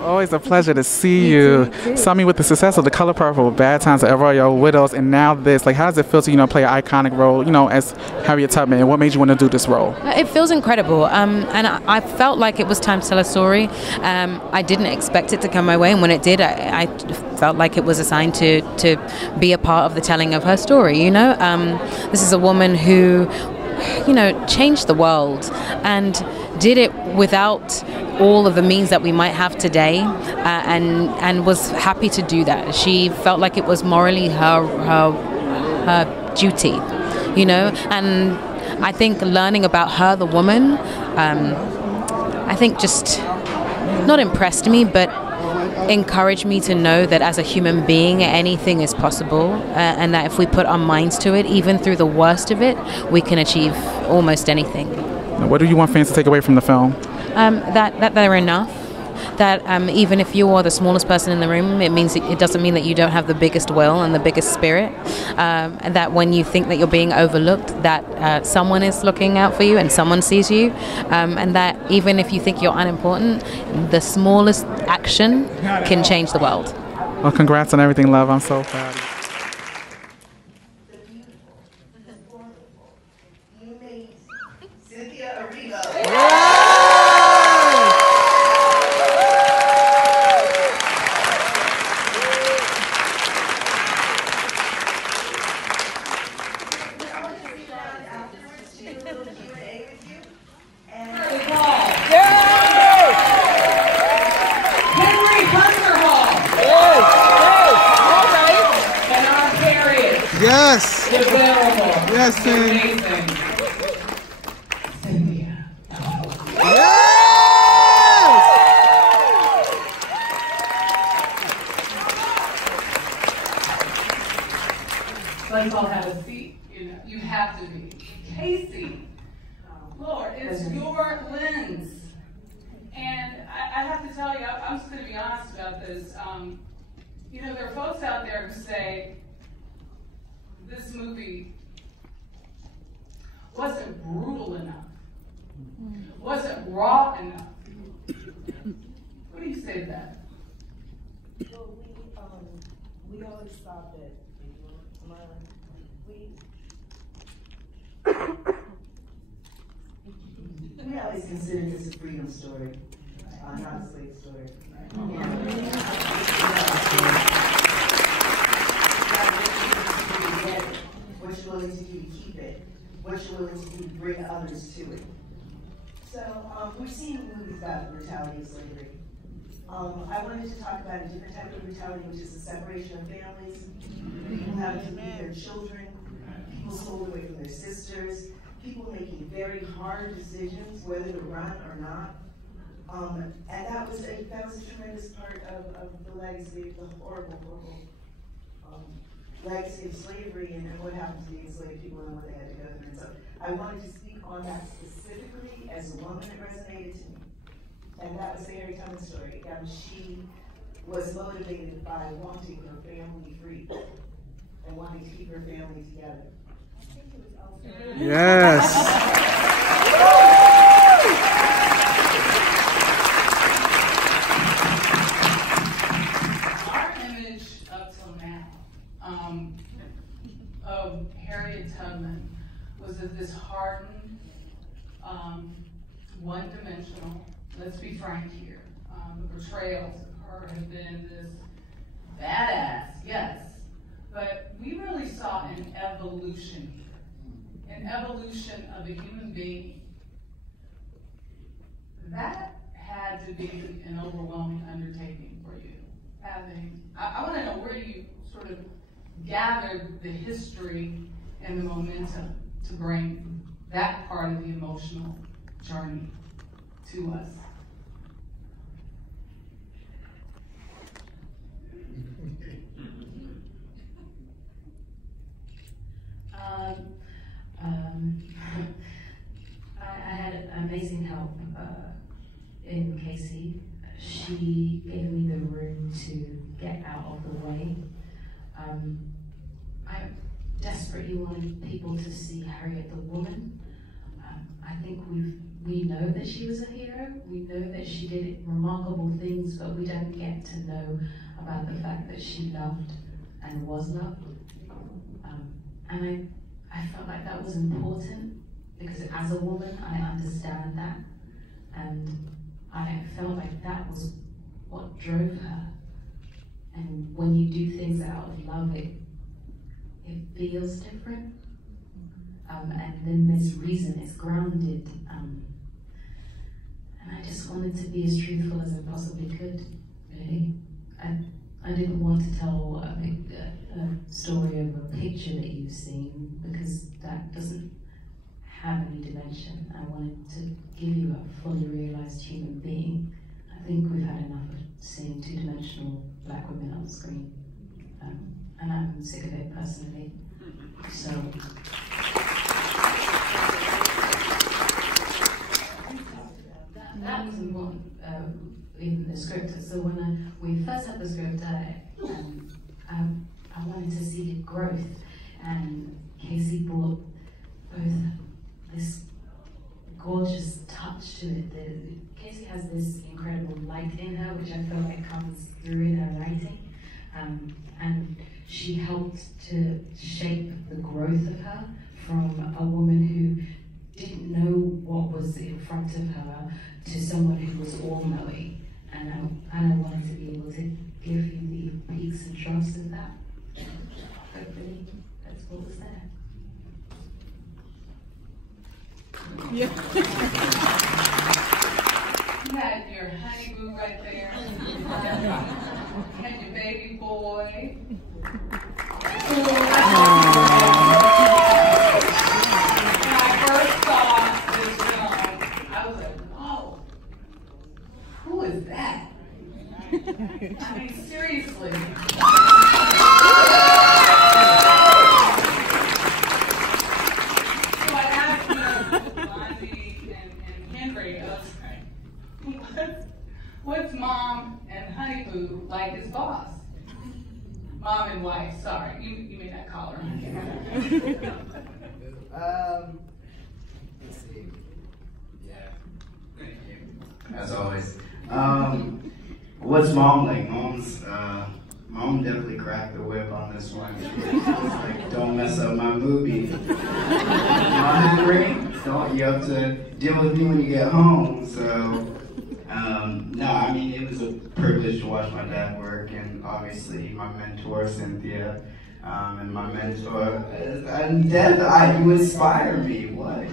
Always a pleasure to see you. Saw me with the success of The Color Purple, Bad Times at Royal Widows, and now this. Like, how does it feel to, play an iconic role, as Harriet Tubman? And what made you want to do this role? It feels incredible, and I felt like it was time to tell a story. I didn't expect it to come my way, and when it did, I felt like it was assigned to be a part of the telling of her story. This is a woman who, changed the world and did it without all of the means that we might have today, and was happy to do that. She felt like it was morally her duty, and I think learning about her, the woman, I think just not impressed me, but encouraged me to know that as a human being, anything is possible, and that if we put our minds to it, even through the worst of it, we can achieve almost anything. What do you want fans to take away from the film? That they're enough. That even if you are the smallest person in the room, it doesn't mean that you don't have the biggest will and the biggest spirit. And that when you think that you're being overlooked, that someone is looking out for you and someone sees you. And that even if you think you're unimportant, the smallest action can change the world. Well, congrats on everything, love. I'm so proud of you. Cynthia Erivo. Yes. Yes, amazing. Cynthia. Yes. Let's all have a seat. You have to be. Casey, Lord, it's your lens. And I have to tell you, I'm just going to be honest about this. There are folks out there who say, this movie wasn't brutal enough, wasn't raw enough. What do you say to that? Well, we always thought that we always considered this a freedom story, not a slave story. What you're willing to do to keep it, what you're willing to do to bring others to it. So we've seen movies about the brutality of slavery. I wanted to talk about a different type of brutality, which is the separation of families, people having to leave their children, people sold away from their sisters, people making very hard decisions whether to run or not. And that was a tremendous part of the legacy, the horrible legacy of slavery and what happened to the enslaved people and what they had to go through. And so I wanted to speak on that specifically as a woman. It resonated to me. And that was the Harriet Tubman story. She was motivated by wanting her family free and wanting to keep her family together. I think it was also Yes. Of Harriet Tubman was that this hardened, one-dimensional, let's be frank here, the portrayals of her have been this badass, yes, but we really saw an evolution here, an evolution of a human being. That had to be an overwhelming undertaking for you. I want to know where you sort of gathered the history and the momentum to bring that part of the emotional journey to us. I had amazing help in Casey. She gave me the room to get out of the way. I desperately wanted people to see Harriet the woman, think we know that she was a hero. We know that she did remarkable things, but we don't get to know about the fact that she loved and was loved. And I felt like that was important because as a woman, I understand that. And I felt like that was what drove her. And when you do things out of love, it feels different. And then there's reason, it's grounded. And I just wanted to be as truthful as I possibly could, really. I didn't want to tell a story of a picture that you've seen because that doesn't have any dimension. I wanted to give you a fully realized human being. I think we've had enough of seeing two-dimensional black women on the screen. And I'm sick of it personally. So. That was important in the script. So when we first had the script, I wanted to see growth, and Casey brought both this gorgeous touch to it. Casey has this incredible light in her, which I feel like comes through in her writing, and she helped to shape the growth of her from a woman who didn't know what was in front of her to someone who was all-knowing. And I wanted to be able to give you the peaks and troughs of that. Hopefully, that's what was there. Yeah. You had your honey boo right there. You had your baby boy. Who is that? I mean, seriously. So I asked Blondie and Henry, I was like, what's Mom and Honey Boo like his boss? Mom and wife, sorry. You may not call her. Let's see. Yeah. Thank you. As always. What's Mom like? Mom definitely cracked the whip on this one. She was like, don't mess up my movie. Mom Henry, you have to deal with me when you get home. So, no, I mean, it was a privilege to watch my dad work, and obviously my mentor, Cynthia, and my mentor, and Dad, you inspire me. What?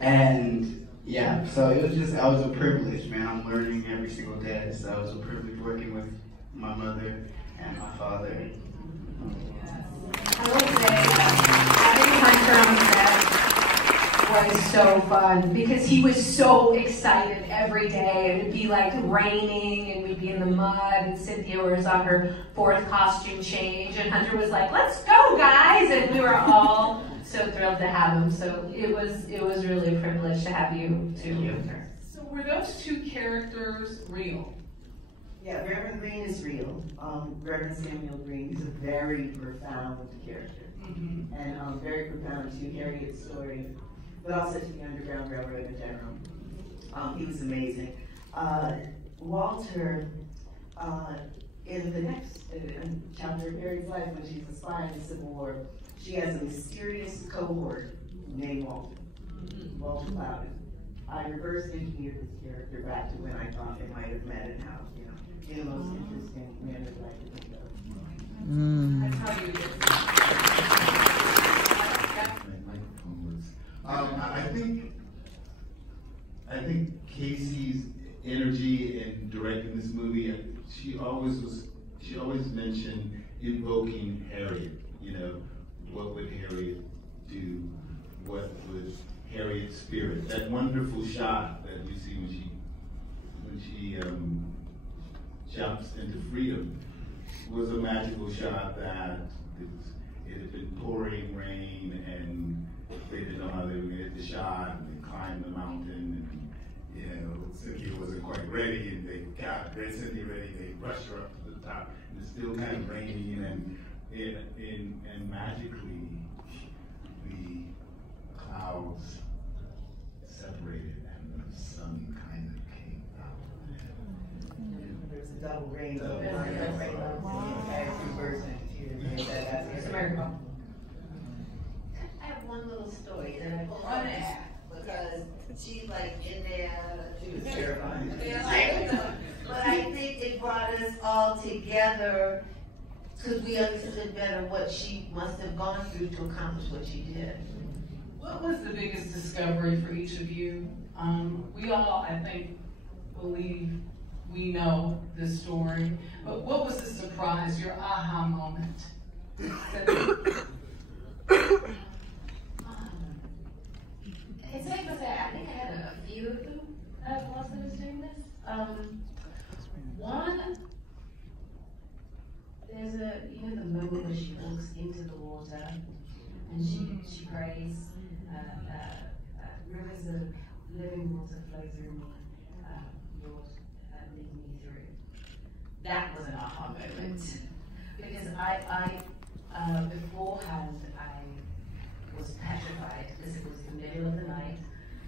And yeah, so it was just, I was a privilege, man. I'm learning every single day, so it was a privilege working with my mother and my father. I will say, having Hunter on set was so fun because he was so excited every day. It would be like raining and we'd be in the mud, and Cynthia was on her 4th costume change, and Hunter was like, let's go guys, and we were all so thrilled to have him. So it was really a privilege to have you too, Hunter. So were those two characters real? Yeah, Reverend Green is real. Reverend Samuel Green is a very profound character. Mm-hmm. And very profound to Harriet's story, but also to the Underground Railroad in general. He was amazing. Walter, in the next chapter of Harriet's life, when she's a spy in the Civil War, she has a mysterious cohort named Walter. Walter Loudon. I reverse engineered this character back to when I thought they might have met and how, the most interesting man that I could think of. That's how you did. I think Casey's energy in directing this movie, she always mentioned invoking Harriet. What would Harriet do? What would Harriet's spirit? That wonderful shot that you see when she jumps into freedom was a magical shot that it had been pouring rain and they didn't know how they were going to get the shot, and they climbed the mountain, and Cynthia wasn't quite ready, and they got Cynthia ready, they rushed her up to the top, and it's still kind of raining, and magically double rainbow. It's a miracle. I have one little story that I pulled on it because she's like in there. She was terrifying. But I think it brought us all together because we understood better what she must have gone through to accomplish what she did. What was the biggest discovery for each of you? We all, I think, believe we know this story, but what was the surprise, your aha moment? It's safe to say, I think I had a few of them whilst I was doing this. One, there's the moment where she walks into the water and she prays, rivers of living water flow through me, Lord, lead me through. That was an aha moment. Because I beforehand, I was petrified because it was the middle of the night.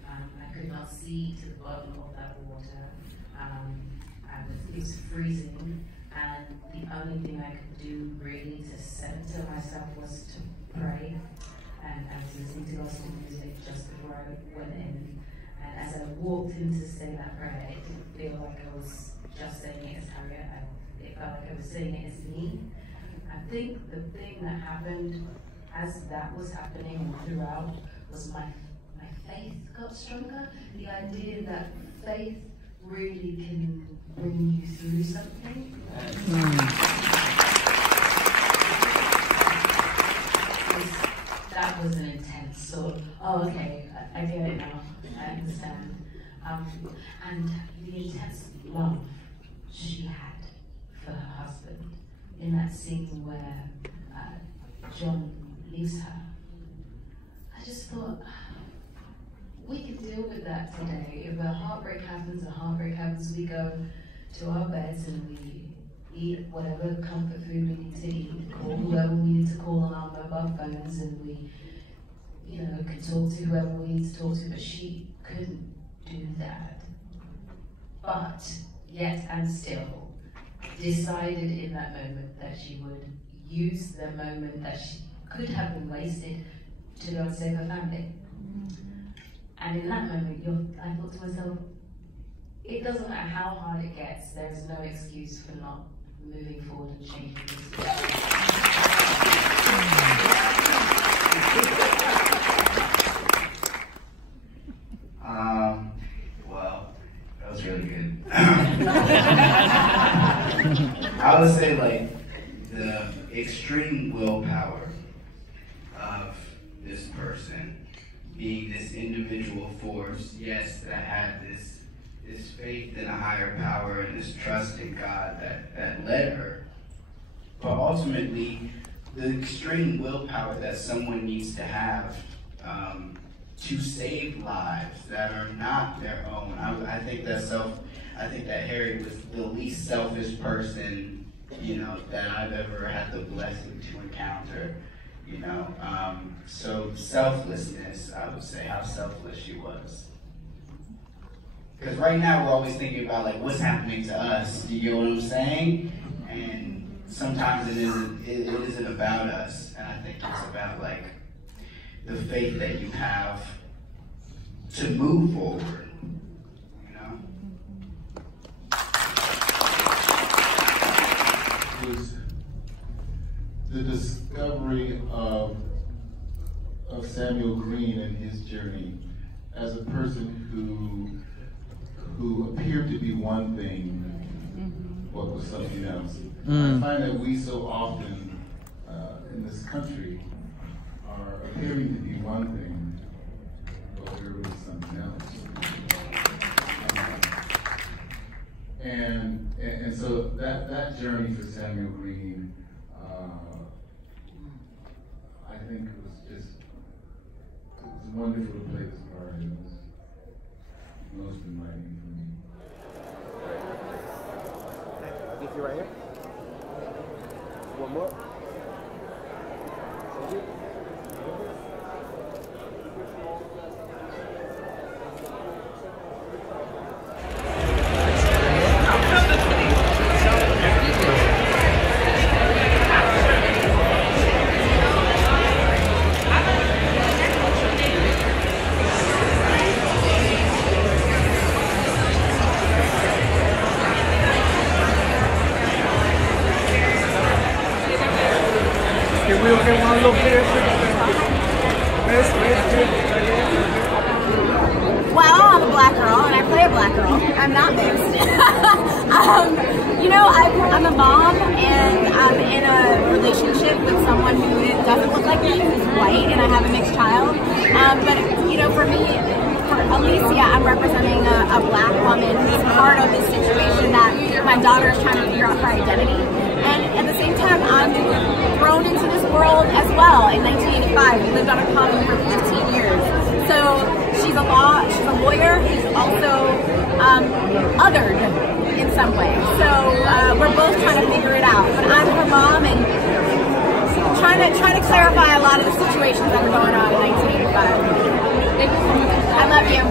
I could not see to the bottom of that water. It was freezing, and the only thing I could do really to center myself was to pray. And I was listening to gospel music just before I went in. And as I walked in to say that prayer, it didn't feel like I was just saying it as Harriet. It felt like I was saying it as me. I think the thing that happened as that was happening and throughout was my faith got stronger. The idea that faith really can bring you through something. That was an intense sort of, oh, okay, I get it now, I understand. And the intense love she had for her husband in that scene where John leaves her. I just thought, we could deal with that today. If a heartbreak happens, we go to our beds and we eat whatever comfort food we need to eat, call whoever we need to call on our mobile phones, and we, could talk to whoever we need to talk to, but she couldn't do that. But yet and still decided in that moment that she would use the moment that she could have been wasted to go and save her family. And in that moment, I thought to myself, it doesn't matter how hard it gets, there is no excuse for not moving forward and changing this. Well, that was really good. I would say, like, the extreme willpower of this person being this individual force, yes, that had this faith in a higher power and this trust in God that led her, but ultimately the extreme willpower that someone needs to have to save lives that are not their own. I think that Harry was the least selfish person, that I've ever had the blessing to encounter. So selflessness, I would say, how selfless she was. Because right now we're always thinking about like what's happening to us. Do you know what I'm saying? And sometimes it isn't about us. And I think it's about like the faith that you have to move forward. It was the discovery of Samuel Green and his journey as a person who appeared to be one thing, but was something else. I find that we so often in this country are appearing to be one thing, but we're really something else. And so that journey for Samuel Green, I think it was wonderful to play this part. It was most enlightening for me. If you're right here. One more. Well, I'm a black girl and I play a black girl. I'm not mixed. You know, I'm a mom and I'm in a relationship with someone who doesn't look like me, who's white, and I have a mixed child. But, you know, for me, for Alicia, I'm representing a black woman who's part of this situation that my daughter is trying to figure out her identity. And at the same time, I'm thrown into this world as well. In 1985, we lived on a commune for 15 years. So she's a lawyer who's also othered in some way. So we're both trying to figure it out. But I'm her mom and trying to clarify a lot of the situations that were going on in 1985. I love you.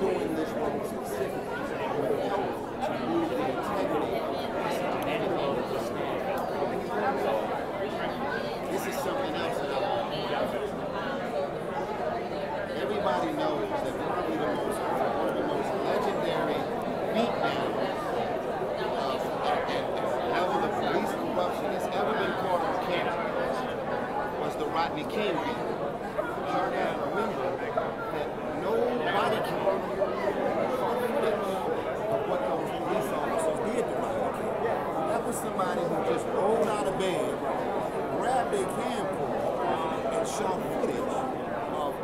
Doing this role specifically would help to move the Rodney King did. Y'all gotta remember that nobody can find footage of what those police officers did to Rodney King. That was somebody who just rolled out of bed, grabbed a camcorder, and shot footage of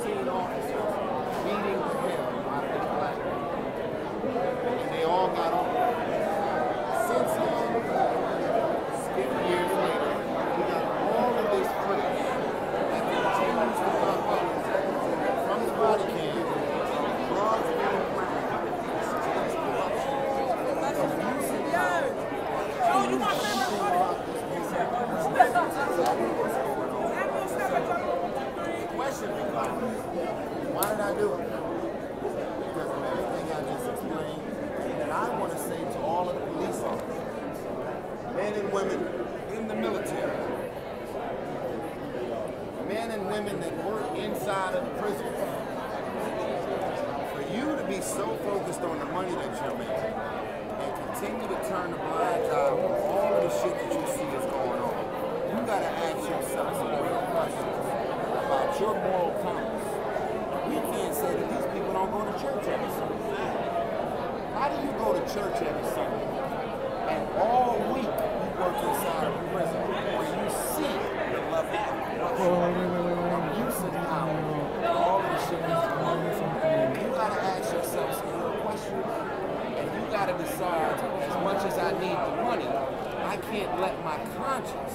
15 officers beating the hell out of the black man. And they all got off. Since then, skip years later, we got all of this footage that continues to pop up from the body cam, drugs being planted, such corruption, abuse of power. You want question becomes, why did I do it? Because of everything I just explained. And I want to say to all of the police officers, men and women in the military, men and women that work inside of the prison, for you to be so focused on the money that you're making and continue to turn the blind eye on all of the shit that you see is going on, you got to ask yourself some real questions about your moral compass. We can't say that these people don't go to church every Sunday. How do you go to church every Sunday and all week you work inside of a prison where you see the level of corruption, abuse of power, and all of the shit that's going on? You gotta ask yourself some real questions, and you gotta decide, as much as I need the money, I can't let my conscience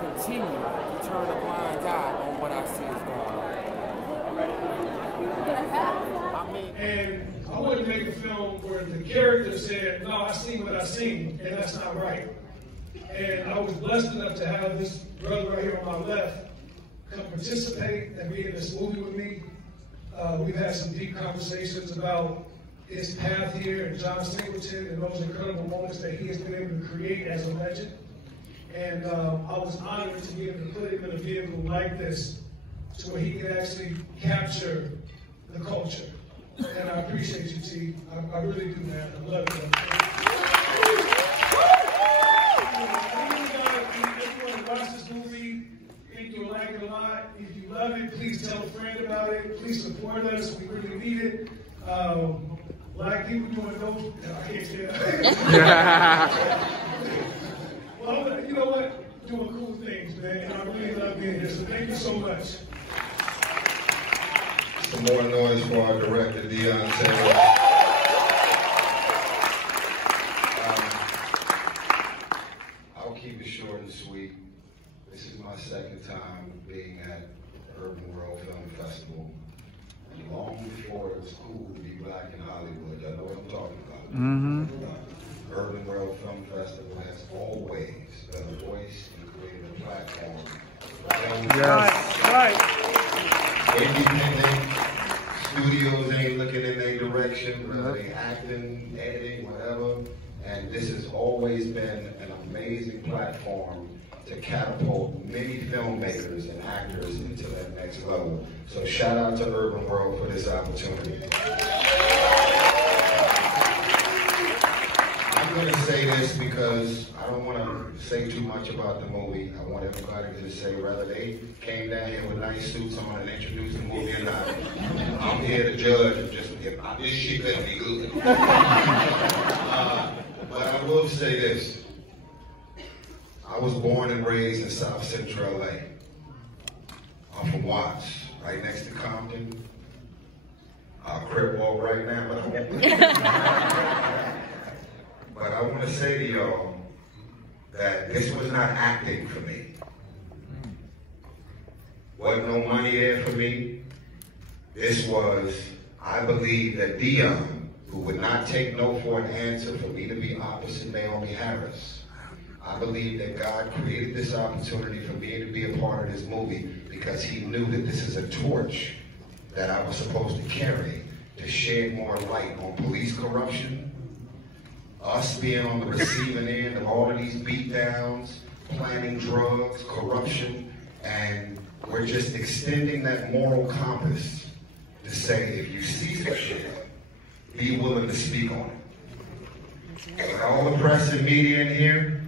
continue to turn a blind eye on what I see is going on. And I wanted to make a film where the character said, no, I seen what I seen, and that's not right. And I was blessed enough to have this brother right here on my left come participate and be in this movie with me. We've had some deep conversations about his path here and John Singleton and those incredible moments that he has been able to create as a legend. And I was honored to be able to put him in a vehicle like this to where he can actually capture the culture. And I appreciate you, T. I really do, man. I love you. Everyone watch this movie. I think you'll like it a lot. If you love it, please tell a friend about it. Please support us. We really need it. Black people doing those. I can't say that. Well, you know what? Doing cool things, man. And I really love being here. So thank you so much. Some more noise for our director, Dion Taylor. I'll keep it short and sweet. This is my second time being at UrbanWorld Film Festival. And long before it was cool to be black in Hollywood, y'all know what I'm talking about. UrbanWorld Film Festival has always been a voice and created a platform. Yes. Independent studios ain't looking in their direction, whether they acting, editing, whatever. And this has always been an amazing platform to catapult many filmmakers and actors into that next level. So shout out to UrbanWorld for this opportunity. I'm going to say this because I don't want to say too much about the movie. I want everybody to say whether they came down here with nice suits on and introduced the movie or not. I'm here to judge if this shit better be good. But I will say this. I was born and raised in South Central LA. I'm from Watts, right next to Compton. I'll crip walk right now, but I won't. But I want to say to y'all that this was not acting for me. Wasn't no money there for me. This was, I believe that Dion, who would not take no for an answer for me to be opposite Naomi Harris. I believe that God created this opportunity for me to be a part of this movie because he knew that this is a torch that I was supposed to carry to shed more light on police corruption, us being on the receiving end of all of these beatdowns, planting drugs, corruption, and we're just extending that moral compass to say, if you see this shit, be willing to speak on it. And all the press and media in here,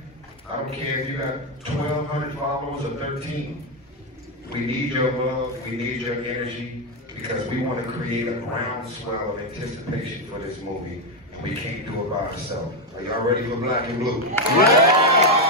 I don't care if you got 1,200 followers or 13. We need your love, we need your energy, because we want to create a groundswell of anticipation for this movie. We can't do it by ourselves. Are y'all ready for Black and Blue? Yeah.